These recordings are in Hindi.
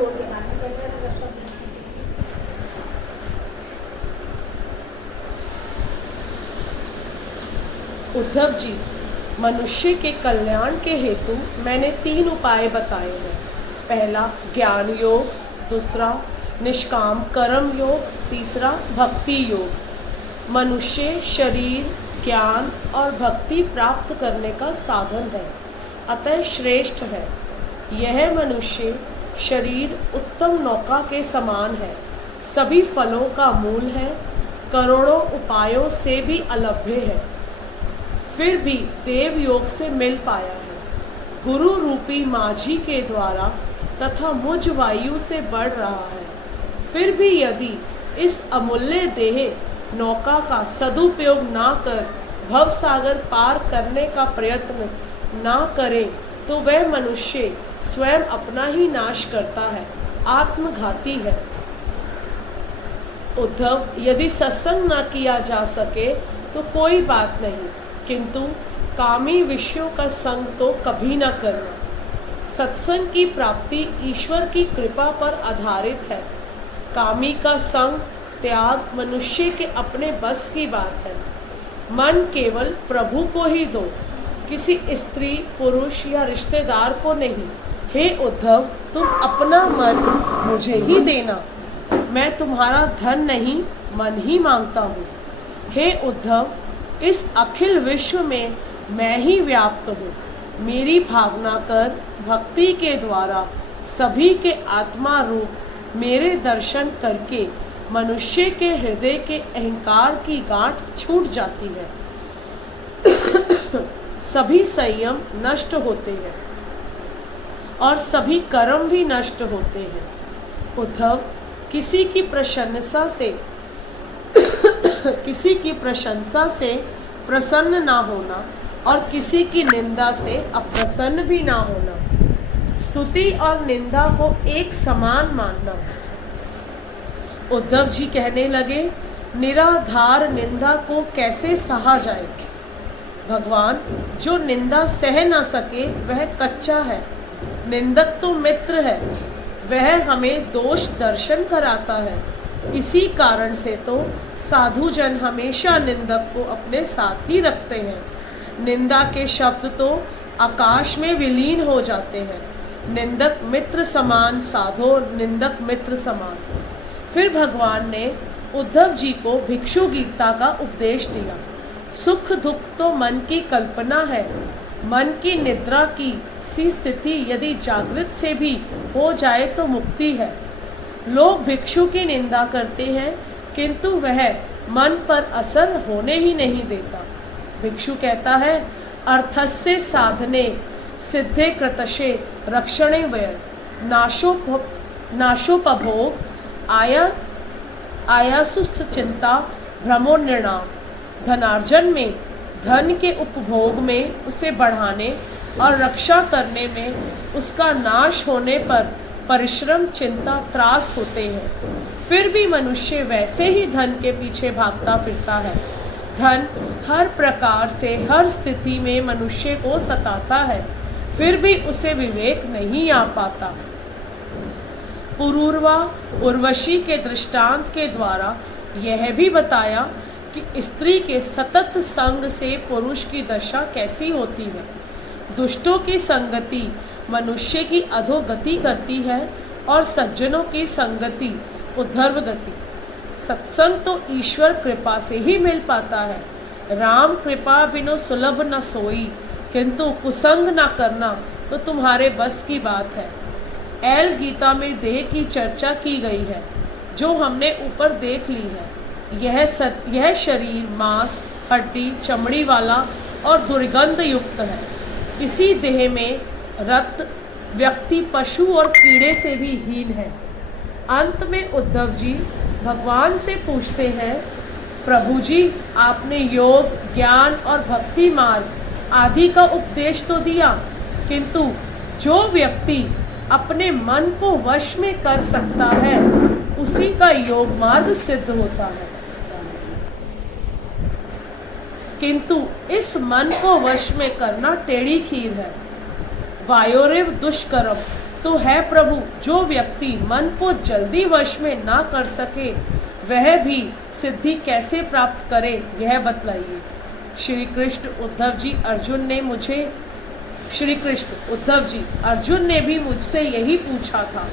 छोड़ के बाद में करते हैं ना। उद्धव जी, मनुष्य के कल्याण के हेतु मैंने 3 उपाय बताए हैं। पहला ज्ञान योग, दूसरा निष्काम कर्म योग, तीसरा भक्ति योग। मनुष्य शरीर, ज्ञान और भक्ति प्राप्त करने का साधन है, अतः श्रेष्ठ है। यह मनुष्य शरीर उत्तम नौका के समान है, सभी फलों का मूल है, करोड़ों उपायों से भी अलभ्य है, फिर भी देव योग से मिल पाया है। गुरु रूपी माझी के द्वारा तथा मुझ वायु से बढ़ रहा है। फिर भी यदि इस अमूल्य देह नौका का सदुपयोग ना कर भवसागर पार करने का प्रयत्न ना करे तो वह मनुष्य स्वयं अपना ही नाश करता है, आत्मघाती है। उद्धव, यदि सत्संग ना किया जा सके तो कोई बात नहीं, किंतु कामी विषयों का संग तो कभी न करना। सत्संग की प्राप्ति ईश्वर की कृपा पर आधारित है। कामी का संग त्याग मनुष्य के अपने बस की बात है। मन केवल प्रभु को ही दो, किसी स्त्री, पुरुष या रिश्तेदार को नहीं। हे उद्धव, तुम अपना मन मुझे ही देना, मैं तुम्हारा धन नहीं मन ही मांगता हूँ। हे उद्धव, इस अखिल विश्व में मैं ही व्याप्त हूँ। मेरी भावना कर भक्ति के द्वारा सभी के आत्मा रूप मेरे दर्शन करके मनुष्य के हृदय के अहंकार की गांठ छूट जाती है। सभी संयम नष्ट होते हैं और सभी कर्म भी नष्ट होते हैं। उद्धव, किसी की प्रशंसा से प्रसन्न ना होना और किसी की निंदा से अप्रसन्न भी ना होना, स्तुति और निंदा को एक समान मानना। उद्धव जी कहने लगे, निराधार निंदा को कैसे सहा जाए। भगवान, जो निंदा सह ना सके वह कच्चा है। निंदक तो मित्र है, वह हमें दोष दर्शन कराता है। इसी कारण से तो साधु जन हमेशा निंदक को अपने साथ ही रखते हैं। निंदा के शब्द तो आकाश में विलीन हो जाते हैं। निंदक मित्र समान, साधो निंदक मित्र समान। फिर भगवान ने उद्धव जी को भिक्षु गीता का उपदेश दिया। सुख दुख तो मन की कल्पना है। मन की निद्रा की सी स्थिति यदि जागृत से भी हो जाए तो मुक्ति है। लोग भिक्षु की निंदा करते हैं, किंतु वह मन पर असर होने ही नहीं देता। भिक्षु कहता है, अर्थस्य साधने सिद्धे कृतशे रक्षणे वय नाशोपभोग आयासुस चिंता भ्रमो निर्णाम। धनार्जन में, धन के उपभोग में उसे बढ़ाने और रक्षा करने में उसका नाश होने पर परिश्रम, चिंता, त्रास होते हैं। फिर भी मनुष्य वैसे ही धन के पीछे भागता फिरता है। धन हर प्रकार से हर स्थिति में मनुष्य को सताता है, फिर भी उसे विवेक नहीं आ पाता। पुरूरवा उर्वशी के दृष्टांत के द्वारा यह भी बताया कि स्त्री के सतत संग से पुरुष की दशा कैसी होती है। दुष्टों की संगति मनुष्य की अधोगति करती है और सज्जनों की संगति उद्धर्व गति। सत्संग तो ईश्वर कृपा से ही मिल पाता है। राम कृपा बिनु सुलभ न सोई, किंतु कुसंग न करना तो तुम्हारे बस की बात है। एल गीता में देह की चर्चा की गई है, जो हमने ऊपर देख ली है। यह शरीर मांस, हड्डी, चमड़ी वाला और दुर्गंध युक्त है। इसी देह में रक्त व्यक्ति पशु और कीड़े से भी हीन है। अंत में उद्धव जी भगवान से पूछते हैं, प्रभु जी, आपने योग, ज्ञान और भक्ति मार्ग आदि का उपदेश तो दिया, किंतु जो व्यक्ति अपने मन को वश में कर सकता है उसी का योग मार्ग सिद्ध होता है। किंतु इस मन को वश में करना टेढ़ी खीर है। वायोरिव दुष्करम, तो है प्रभु, जो व्यक्ति मन को जल्दी वश में ना कर सके वह भी सिद्धि कैसे प्राप्त करे, यह बतलाइए। श्री कृष्ण उद्धव जी अर्जुन ने भी मुझसे यही पूछा था।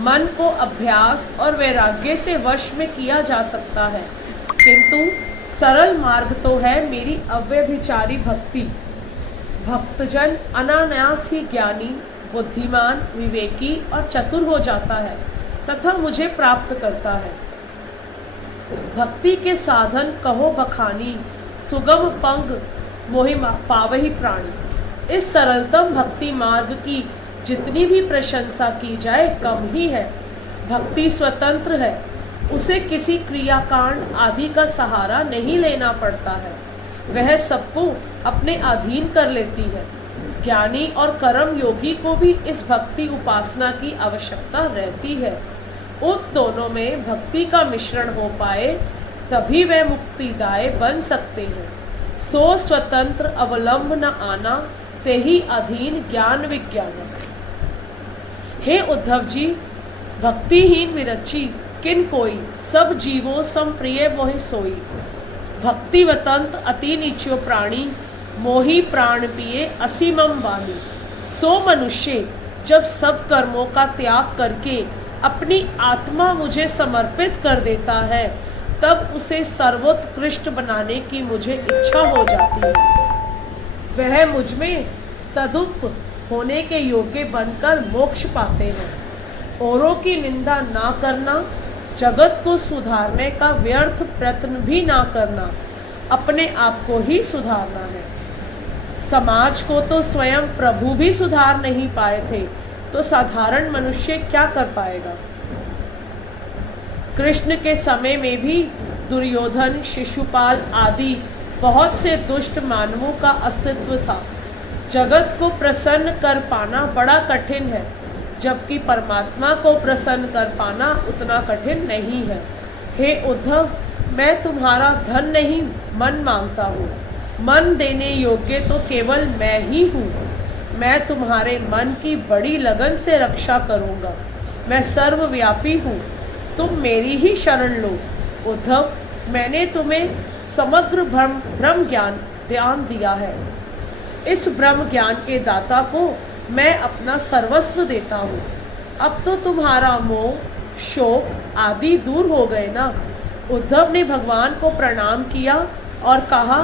मन को अभ्यास और वैराग्य से वश में किया जा सकता है, किंतु सरल मार्ग तो है मेरी अव्यभिचारी भक्ति। भक्तजन अनायास ही ज्ञानी, बुद्धिमान, विवेकी और चतुर हो जाता है तथा मुझे प्राप्त करता है। भक्ति के साधन कहो बखानी, सुगम पंग मोहि पावहि प्राणी। इस सरलतम भक्ति मार्ग की जितनी भी प्रशंसा की जाए कम ही है। भक्ति स्वतंत्र है, उसे किसी क्रियाकांड आदि का सहारा नहीं लेना पड़ता है, वह सबको अपने अधीन कर लेती है। ज्ञानी और कर्म योगी को भी इस भक्ति उपासना की आवश्यकता रहती है। उन दोनों में भक्ति का मिश्रण हो पाए तभी वे मुक्तिदाय बन सकते हैं। सो स्वतंत्र अवलंब न आना, ते ही अधीन ज्ञान विज्ञान। हे उद्धव जी, भक्तिहीन विरची किन कोई, सब जीवों सम प्रिय मोहि सोई। भक्तिवतंत अति नीचो प्राणी, मोहि प्राण पिए असीमम बानी। सो मनुष्य जब सब कर्मों का त्याग करके अपनी आत्मा मुझे समर्पित कर देता है, तब उसे सर्वोत्कृष्ट बनाने की मुझे इच्छा हो जाती है। वह मुझ में तदुप होने के योग्य बनकर मोक्ष पाते हैं। औरों की निंदा ना करना, जगत को सुधारने का व्यर्थ प्रयत्न भी ना करना, अपने आप को ही सुधारना है। समाज को तो स्वयं प्रभु भी सुधार नहीं पाए थे, तो साधारण मनुष्य क्या कर पाएगा। कृष्ण के समय में भी दुर्योधन, शिशुपाल आदि बहुत से दुष्ट मानवों का अस्तित्व था। जगत को प्रसन्न कर पाना बड़ा कठिन है, जबकि परमात्मा को प्रसन्न कर पाना उतना कठिन नहीं है। हे उद्धव, मैं तुम्हारा धन नहीं मन मांगता हूँ। मन देने योग्य तो केवल मैं ही हूँ। मैं तुम्हारे मन की बड़ी लगन से रक्षा करूँगा। मैं सर्वव्यापी हूँ, तुम मेरी ही शरण लो। उद्धव, मैंने तुम्हें समग्र ब्रह्म ज्ञान दिया है। इस ब्रह्म ज्ञान के दाता को मैं अपना सर्वस्व देता हूँ। अब तो तुम्हारा मोह, शोक आदि दूर हो गए ना। उद्धव ने भगवान को प्रणाम किया और कहा,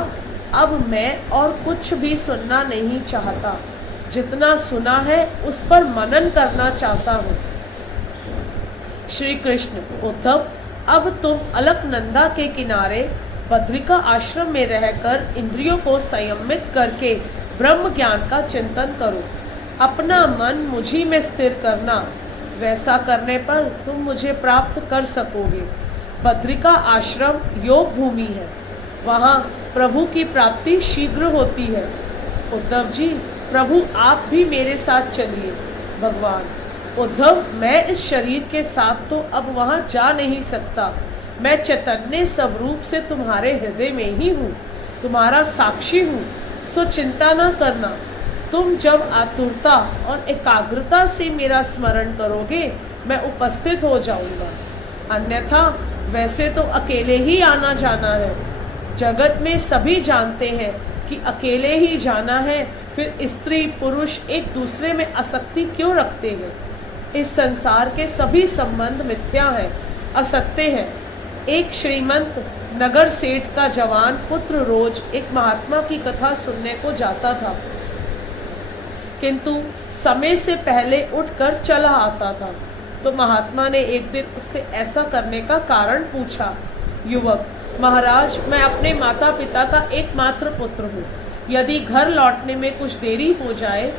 अब मैं और कुछ भी सुनना नहीं चाहता। जितना सुना है उस पर मनन करना चाहता हूँ। श्री कृष्ण, उद्धव, अब तुम अलकनंदा के किनारे बद्रिका आश्रम में रहकर इंद्रियों को संयमित करके ब्रह्म ज्ञान का चिंतन करो। अपना मन मुझी में स्थिर करना, वैसा करने पर तुम मुझे प्राप्त कर सकोगे। बद्रिका आश्रम योग भूमि है, वहाँ प्रभु की प्राप्ति शीघ्र होती है। उद्धव जी, प्रभु आप भी मेरे साथ चलिए। भगवान, उद्धव, मैं इस शरीर के साथ तो अब वहाँ जा नहीं सकता। मैं चैतन्य स्वरूप से तुम्हारे हृदय में ही हूँ, तुम्हारा साक्षी हूँ। सो चिंता न करना। तुम जब आतुरता और एकाग्रता से मेरा स्मरण करोगे, मैं उपस्थित हो जाऊंगा। अन्यथा वैसे तो अकेले ही आना जाना है। जगत में सभी जानते हैं कि अकेले ही जाना है, फिर स्त्री पुरुष एक दूसरे में आसक्ति क्यों रखते हैं। इस संसार के सभी संबंध मिथ्या हैं, असत्य हैं। एक श्रीमंत नगर सेठ का जवान पुत्र रोज एक महात्मा की कथा सुनने को जाता था, किंतु समय से पहले उठकर चला आता था। तो महात्मा ने एक दिन उससे ऐसा करने का कारण पूछा। युवक, महाराज, मैं अपने माता पिता का एकमात्र पुत्र हूँ। यदि घर लौटने में कुछ देरी हो जाए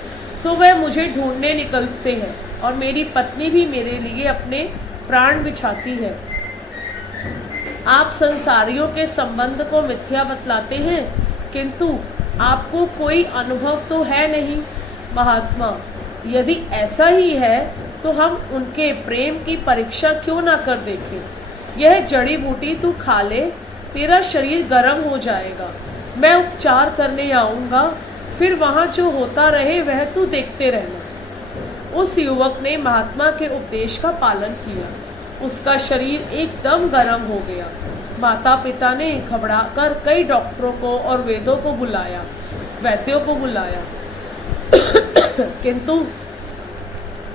तो वह मुझे ढूंढने निकलते हैं और मेरी पत्नी भी मेरे लिए अपने प्राण बिछाती है। आप संसारियों के संबंध को मिथ्या बतलाते हैं, किंतु आपको कोई अनुभव तो है नहीं। महात्मा, यदि ऐसा ही है तो हम उनके प्रेम की परीक्षा क्यों ना कर देखें। यह जड़ी बूटी तू खा ले, तेरा शरीर गर्म हो जाएगा। मैं उपचार करने आऊँगा, फिर वहाँ जो होता रहे वह तू देखते रहना। उस युवक ने महात्मा के उपदेश का पालन किया। उसका शरीर एकदम गर्म हो गया। माता पिता ने घबराकर कई डॉक्टरों को और वैद्यों को बुलाया किंतु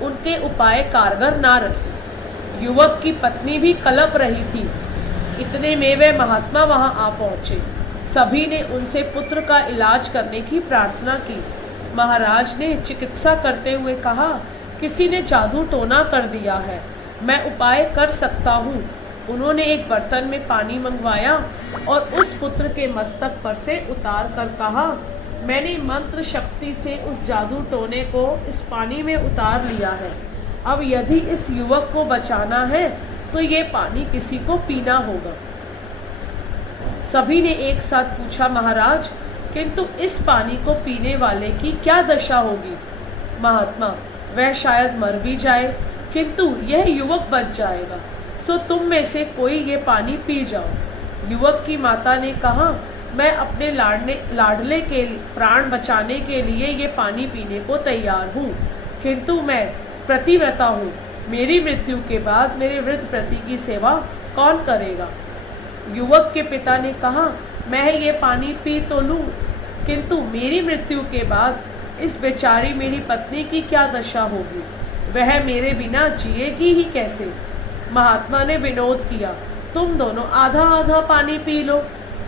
उनके उपाय कारगर ना रहे। युवक की पत्नी भी कलप रही थी। इतने में वे महात्मा वहां आ पहुंचे। सभी ने उनसे पुत्र का इलाज करने की प्रार्थना की। महाराज ने चिकित्सा करते हुए कहा, किसी ने जादू टोना कर दिया है, मैं उपाय कर सकता हूँ। उन्होंने एक बर्तन में पानी मंगवाया और उस पुत्र के मस्तक पर से उतार कर कहा, मैंने मंत्र शक्ति से उस जादू टोने को इस पानी में उतार लिया है। अब यदि इस युवक को बचाना है तो ये पानी किसी को पीना होगा। सभी ने एक साथ पूछा, महाराज किंतु इस पानी को पीने वाले की क्या दशा होगी? महात्मा, वह शायद मर भी जाए किंतु यह युवक बच जाएगा, सो तुम में से कोई ये पानी पी जाओ। युवक की माता ने कहा, मैं अपने लाडले के प्राण बचाने के लिए ये पानी पीने को तैयार हूँ, किंतु मैं प्रतिव्रता हूँ। मेरी मृत्यु के बाद मेरे वृद्ध पति की सेवा कौन करेगा? युवक के पिता ने कहा, मैं ये पानी पी तो लूँ, किंतु मेरी मृत्यु के बाद इस बेचारी मेरी पत्नी की क्या दशा होगी? वह मेरे बिना जिएगी ही कैसे? महात्मा ने विनोद किया, तुम दोनों आधा आधा पानी पी लो,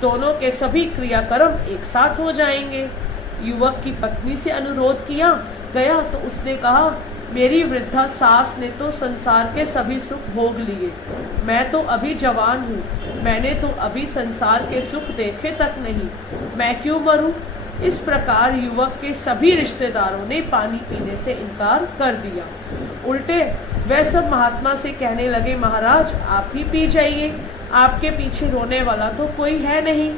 दोनों के सभी क्रियाक्रम एक साथ हो जाएंगे। युवक की पत्नी से अनुरोध किया गया तो उसने कहा, मेरी वृद्धा सास ने तो संसार के सभी सुख भोग लिए, मैं तो अभी जवान हूँ, मैंने तो अभी संसार के सुख देखे तक नहीं, मैं क्यों मरूं? इस प्रकार युवक के सभी रिश्तेदारों ने पानी पीने से इनकार कर दिया। उल्टे वह सब महात्मा से कहने लगे, महाराज आप ही पी जाइए, आपके पीछे रोने वाला तो कोई है नहीं।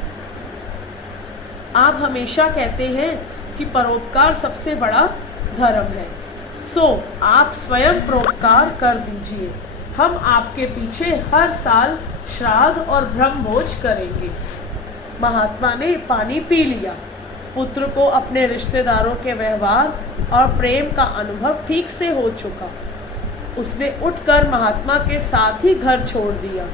आप हमेशा कहते हैं कि परोपकार सबसे बड़ा धर्म है, सो आप स्वयं परोपकार कर दीजिए, हम आपके पीछे हर साल श्राद्ध और ब्रह्मभोज करेंगे। महात्मा ने पानी पी लिया। पुत्र को अपने रिश्तेदारों के व्यवहार और प्रेम का अनुभव ठीक से हो चुका। उसने उठकर महात्मा के साथ ही घर छोड़ दिया।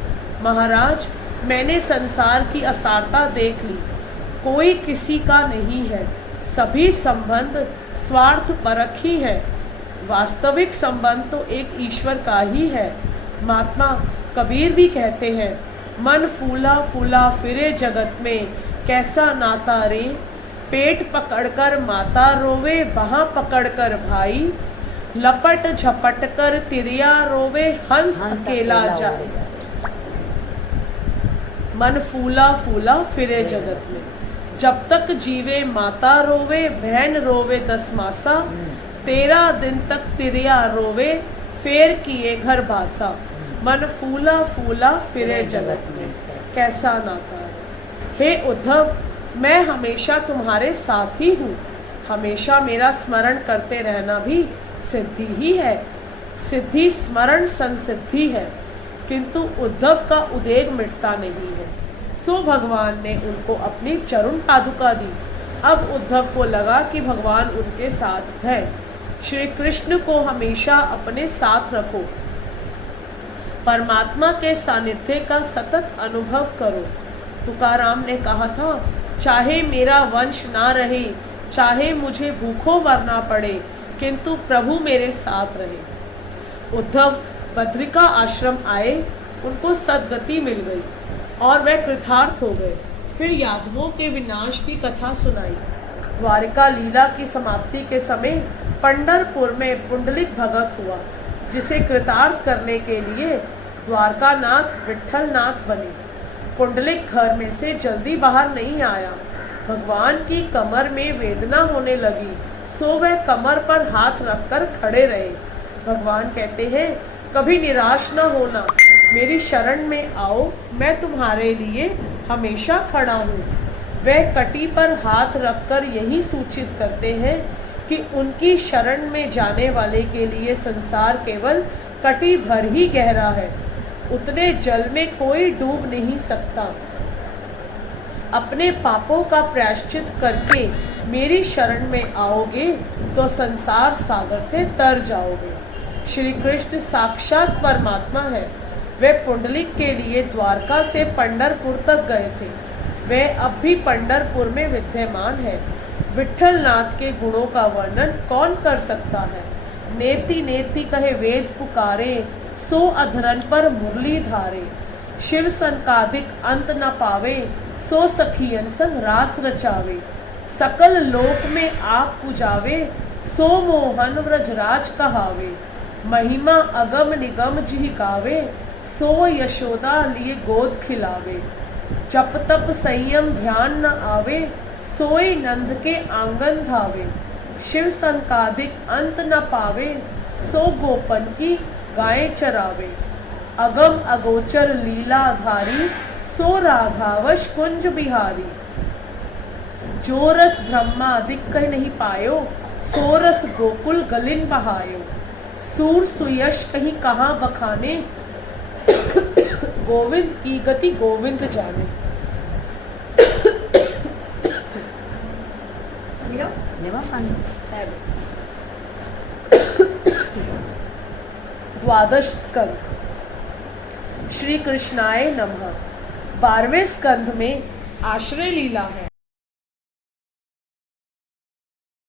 महाराज, मैंने संसार की असारता देख ली, कोई किसी का नहीं है, सभी संबंध स्वार्थपरक ही है, वास्तविक संबंध तो एक ईश्वर का ही है। महात्मा कबीर भी कहते हैं, मन फूला फूला फिरे जगत में, कैसा नाता रे, पेट पकड़कर माता रोवे, बाहाँ पकड़कर भाई, लपट झपट कर तिरिया रोवे, हंस अकेला जाए। मन फूला फूला फिरे जगत में, जब तक जीवे माता रोवे, बहन रोवे 10 मासा, 13 दिन तक तिरिया रोवे, फेर किए घर बासा। मन फूला फूला फिरे जगत में, कैसा नाता है। हे उद्धव, मैं हमेशा तुम्हारे साथ ही हूँ, हमेशा मेरा स्मरण करते रहना भी सिद्धि ही है। सिद्धि स्मरण संसिद्धि है, किंतु उद्धव का उद्वेग मिटता नहीं है। सो भगवान ने उनको अपनी चरण पादुका दी। अब उद्धव को लगा कि भगवान उनके साथ है। श्री कृष्ण को हमेशा अपने साथ रखो, परमात्मा के सानिध्य का सतत अनुभव करो। तुकाराम ने कहा था, चाहे मेरा वंश ना रहे, चाहे मुझे भूखों मरना पड़े, किंतु प्रभु मेरे साथ रहे। उद्धव बद्रिका आश्रम आए, उनको सद्गति मिल गई और वह कृतार्थ हो गए। फिर यादवों के विनाश की कथा सुनाई। द्वारिका लीला की समाप्ति के समय पंढरपुर में पुंडलिक भगत हुआ, जिसे कृतार्थ करने के लिए द्वारकानाथ विट्ठलनाथ बने। पुंडलिक घर में से जल्दी बाहर नहीं आया। भगवान की कमर में वेदना होने लगी, सो वह कमर पर हाथ रखकर खड़े रहे। भगवान कहते हैं, कभी निराश न होना, मेरी शरण में आओ, मैं तुम्हारे लिए हमेशा खड़ा हूँ। वह कटी पर हाथ रखकर यही सूचित करते हैं कि उनकी शरण में जाने वाले के लिए संसार केवल कटी भर ही गहरा है, उतने जल में कोई डूब नहीं सकता। अपने पापों का प्रायश्चित करके मेरी शरण में आओगे तो संसार सागर से तर जाओगे। श्री कृष्ण साक्षात परमात्मा है। वे पुंडलिक के लिए द्वारका से पंढरपुर तक गए थे। वे अब भी पंढरपुर में विद्यमान है। विट्ठल नाथ के गुणों का वर्णन कौन कर सकता है। नेति नेति कहे वेद पुकारे, सो अधरन पर मुरली धारे। शिव संकादिक अंत न पावे, सो सखियन संग रास रचावे। सकल लोक में आप पुजावे, सो मोहन व्रजराज कहावे। महिमा अगम निगम जिहि गावे, सो यशोदा लिए गोद खिलावे। जप तप संयम ध्यान न आवे, सोई नंद के आंगन धावे। शिव संकादिक अंत न पावे, सो गोपन की गायें चरावे। अगम अगोचर लीलाधारी, सो राधावश कुंज बिहारी। जो रस ब्रह्मादिक कह नहीं पायो, सो रस गोकुल गलिन बहायो। सूर सुयश कहीं कहाँ बखाने, गोविंद की गति गोविंद जाने। द्वादश स्कंद। श्री कृष्णाय नमः। 12वें स्कंध में आश्रय लीला है।